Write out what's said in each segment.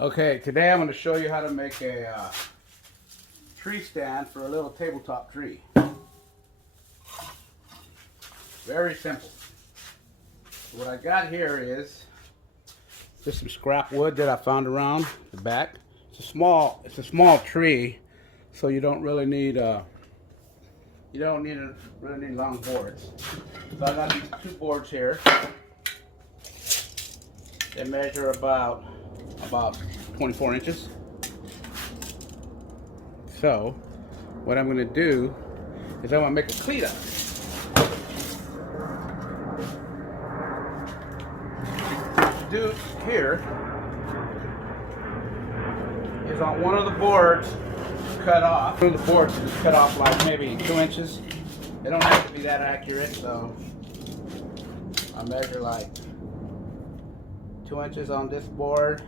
Okay, today I'm going to show you how to make a tree stand for a little tabletop tree. Very simple. What I got here is just some scrap wood that I found around the back. It's a small tree, so you don't really need really need long boards. So I got these two boards here. They measure about 24 inches. So what I'm going to do is I'm going to make a cleat up. What you do here is on one of the boards, cut off. One of the boards is cut off like maybe 2 inches. They don't have to be that accurate, so I measure like 2 inches on this board,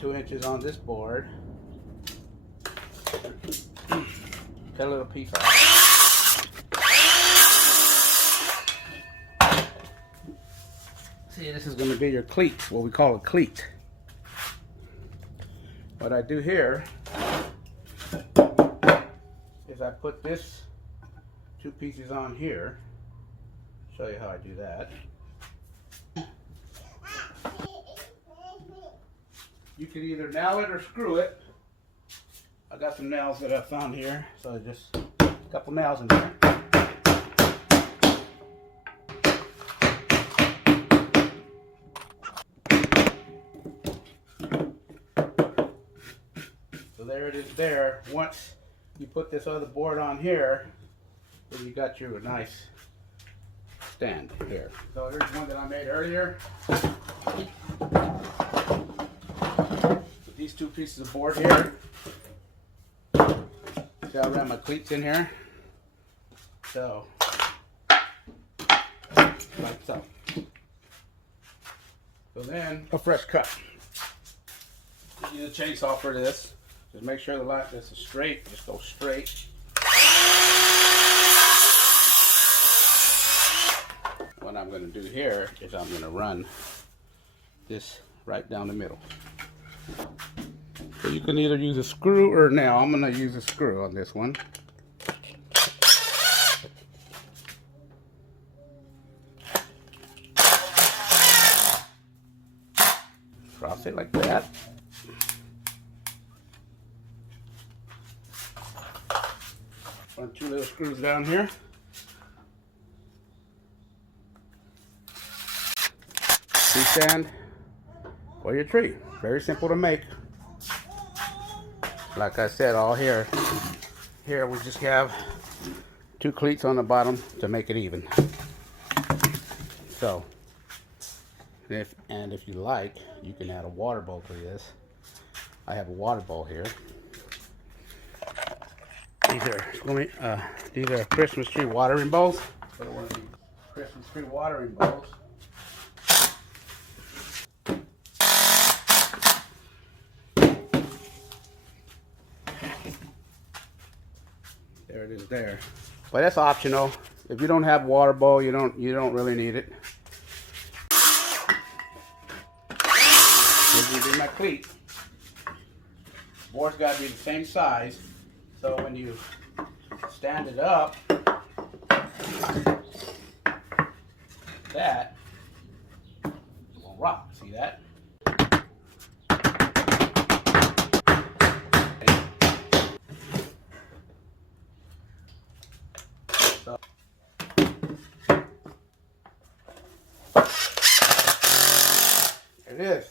2 inches on this board. Cut a little piece off. See, this is going to be your cleat, what we call a cleat. What I do here is I put this two pieces on here. Show you how I do that. You can either nail it or screw it. I got some nails that I found here, so just a couple nails in there. So there it is there. Once you put this other board on here, then you got your nice stand here. So here's one that I made earlier. With these two pieces of board here. See, I ran my cleats in here. So, like so. So then, a fresh cut. You need a chainsaw for this. Just make sure the line is straight. Just go straight. What I'm going to do here is I'm going to run this right down the middle. So you can either use a screw or a nail. I'm going to use a screw on this one. Cross it like that. Run two little screws down here. Tree stand for your tree. Very simple to make. Like I said, all here we just have two cleats on the bottom to make it even. So, if you like, you can add a water bowl to this. I have a water bowl here. These are Christmas tree watering bowls. So one of these Christmas tree watering bowls. There it is there. But that's optional. If you don't have water bowl, you don't really need it. Here's gonna be my cleat. Board's gotta be the same size. So when you stand it up, that will rock. See that? So, there it is.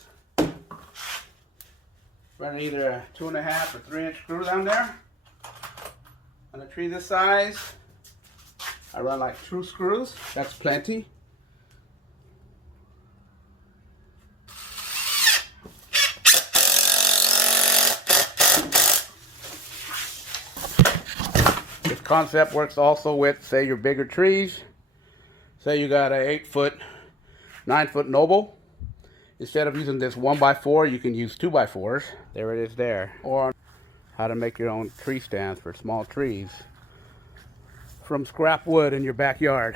Run either a 2.5 or 3-inch screw down there. On a tree this size, I run like 2 screws. That's plenty. This concept works also with, say, your bigger trees. Say you got a 8-foot, 9-foot noble. Instead of using this 1x4, you can use 2x4s. There it is there. Or how to make your own tree stands for small trees from scrap wood in your backyard.